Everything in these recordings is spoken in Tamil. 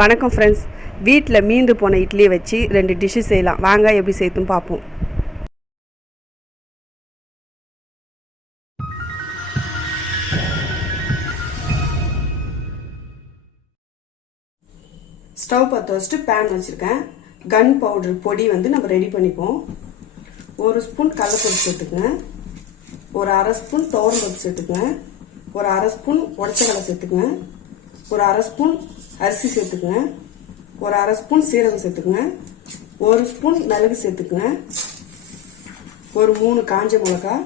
வணக்கம் ஃப்ரெண்ட்ஸ், வீட்டில் மீந்து போன இட்லியை வச்சு 2 டிஷ்ஷு செய்யலாம். வாங்க எப்படி செய்யணும் பார்ப்போம். ஸ்டவ் பற்ற வச்சுட்டு பேன் வச்சுருக்கேன். கன் பவுடர் பொடி நம்ம ரெடி பண்ணிப்போம். 1 ஸ்பூன் கடலைப்பருப்பு சேர்த்துக்குங்க, ஒரு அரை ஸ்பூன் துவரம்பருப்பு சேர்த்துக்குங்க, ஒரு அரை ஸ்பூன் உடச்ச கடலை சேர்த்துக்குங்க, ஒரு அரை ஸ்பூன் அரிசி சேர்த்துக்குங்க, ஒரு அரை ஸ்பூன் சீரகம் சேர்த்துக்குங்க, 1 ஸ்பூன் மிளகு சேர்த்துக்குங்க, ஒரு 3 காஞ்ச மிளகாய்,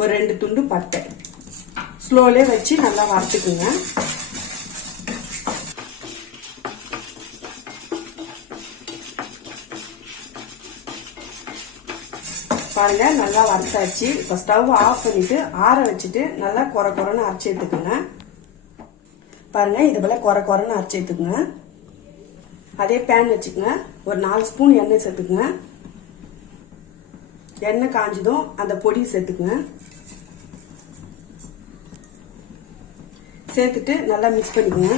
ஒரு 2 துண்டு பட்டை. ஸ்லோலே வச்சு நல்லா வறுத்துக்குங்க. பாருங்க, நல்லா வறுத்தாச்சு. இப்போ ஸ்டவ் ஆஃப் பண்ணிட்டு ஆற வச்சுட்டு நல்லா கொரன்னு அரைச்சி எடுத்துக்குங்க. பாருங்க, இது போல கொரன்னு அரைச்சி எடுத்துக்குங்க. அதே பேன் வச்சுக்கோங்க. ஒரு 4 ஸ்பூன் எண்ணெய் சேர்த்துக்குங்க. எண்ணெய் காஞ்சதும் அந்த பொடி சேர்த்துக்குங்க. சேர்த்துட்டு நல்லா மிக்ஸ் பண்ணிக்கோங்க.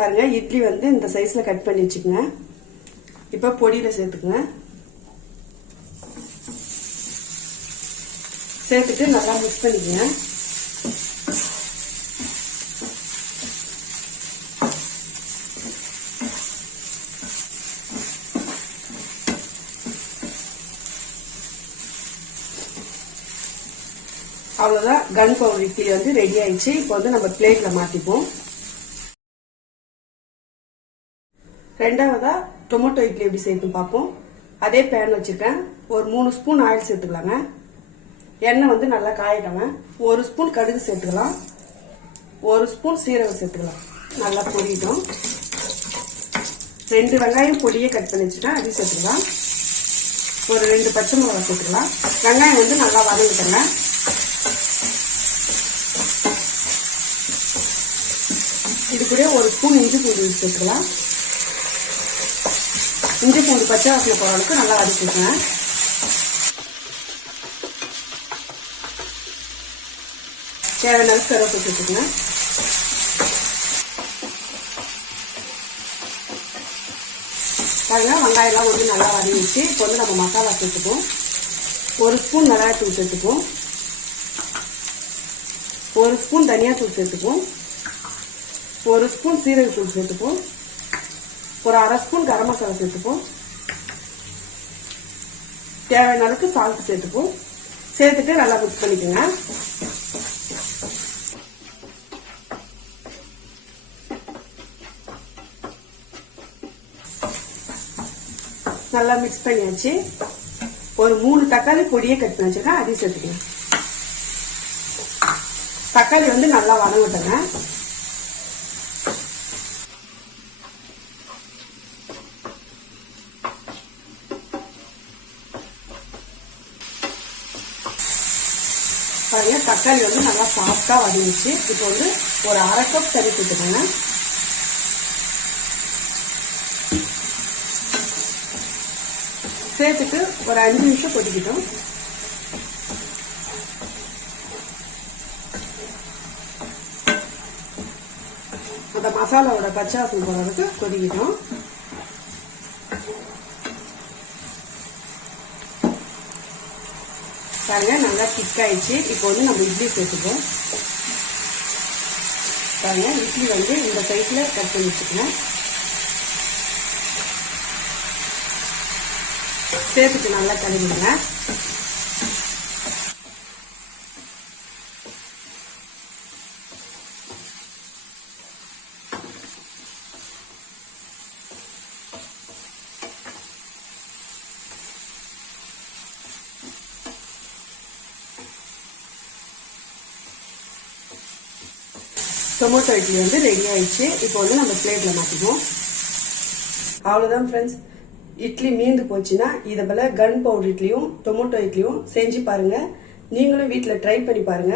பாருங்க, இட்லி இந்த சைஸ்ல கட் பண்ணி வச்சுக்கோங்க. இப்ப பொடியில சேர்த்துக்குங்க. சேர்த்துட்டு நல்லா மிக்ஸ் பண்ணிக்கோங்க. அவ்வளவுதான், கன் பவுடர் இட்லி ரெடி ஆயிடுச்சு. இப்போ நம்ம பிளேட்ல மாத்திப்போம். ரெண்டாவதா டொமேட்டோ இட்லி எப்படி செய்யணும் பார்ப்போம். அதே பேன் வச்சிருக்கேன். ஒரு 3 ஸ்பூன் ஆயில் சேர்த்துக்கலாங்க. எண்ணெய் நல்லா காயிடுங்க. 1 ஸ்பூன் கடுகு சேர்த்துக்கலாம், 1 ஸ்பூன் சீரகம் சேர்த்துக்கலாம். நல்லா பொரியட்டும். 2 வெங்காயம் பொடியே கட் பண்ணி வச்சுட்டேன், அதையும் சேர்த்துக்கலாம். ஒரு 2 பச்சை மிளகாய் சேர்த்துக்கலாம். வெங்காயம் நல்லா வதங்கிட்டேங்க. இது கூட 1 ஸ்பூன் இஞ்சி பூண்டு சேர்த்துக்கலாம். இஞ்சி பூண்டு பச்சை வாசனை போற அளவுக்கு நல்லா வதக்கிக்கோங்க. தேவையான அளவுக்கு கருவேப்பிலை சேர்த்துக்கோங்க. பாருங்க, வெங்காயம்லாம் நல்லா வதங்கிச்சு. இப்போ நம்ம மசாலா சேர்த்துப்போம். 1 ஸ்பூன் மிளகாய்த்தூள் சேர்த்துப்போம், 1 ஸ்பூன் தனியாத்தூள் சேர்த்துப்போம், 1 ஸ்பூன் சீரகத்தூள் சேர்த்துப்போம், ஒரு அரை ஸ்பூன் கரம் மசாலா சேர்த்துப்போம், தேவையான அளவுக்கு சால்ட் சேர்த்துப்போம். சேர்த்துட்டு நல்லா மிக்ஸ் பண்ணிக்கோங்க. நல்லா மிக்ஸ் பண்ணியாச்சு. ஒரு 3 தக்காளி பொடியை கட் பண்ணி வச்சிருக்கேன், அதையும் சேர்த்துக்கணும். தக்காளி நல்லா வதங்கட்டுங்க. பாருங்க, தக்காளி நல்லா சாஃப்டா வதங்கிச்சு. இப்போ ஒரு அரை கப் தண்ணி சேர்த்துக்கோங்க. சேர்த்துட்டு ஒரு 5 நிமிஷம் கொதிக்கட்டும். அந்த மசாலாவோட பச்சை வாசனை போற அளவுக்கு கொதிக்கட்டும். பாருங்க, நல்லா திக் ஆயிடுச்சு. இப்போ நம்ம இட்லி சேர்த்துப்போம். பாருங்க, இட்லி இந்த சைஸ்ல கட் பண்ணி வச்சுக்கணும். சேர்த்துட்டு நல்லா கலந்துடுங்க. டொமேட்டோ இட்லி ரெடி ஆயிடுச்சு. இப்போ நம்ம பிளேட்ல மாத்திப்போம். அவ்வளவுதான் ஃப்ரெண்ட்ஸ், இட்லி மீந்து போச்சுன்னா இதை போல கன் பவுடர் இட்லியும் டொமேட்டோ இட்லியும் செஞ்சு பாருங்க. நீங்களும் வீட்டில் ட்ரை பண்ணி பாருங்க.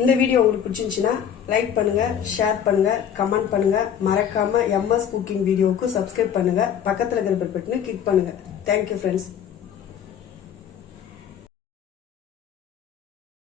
இந்த வீடியோ உங்களுக்கு பிடிச்சிருந்துச்சுன்னா லைக் பண்ணுங்க, ஷேர் பண்ணுங்க, கமெண்ட் பண்ணுங்க. மறக்காம MS குக்கிங் வீடியோவுக்கு சப்ஸ்கிரைப் பண்ணுங்க. பக்கத்தில் இருக்கிற பெல் பட்டனை கிளிக் பண்ணுங்க. Thank you friends.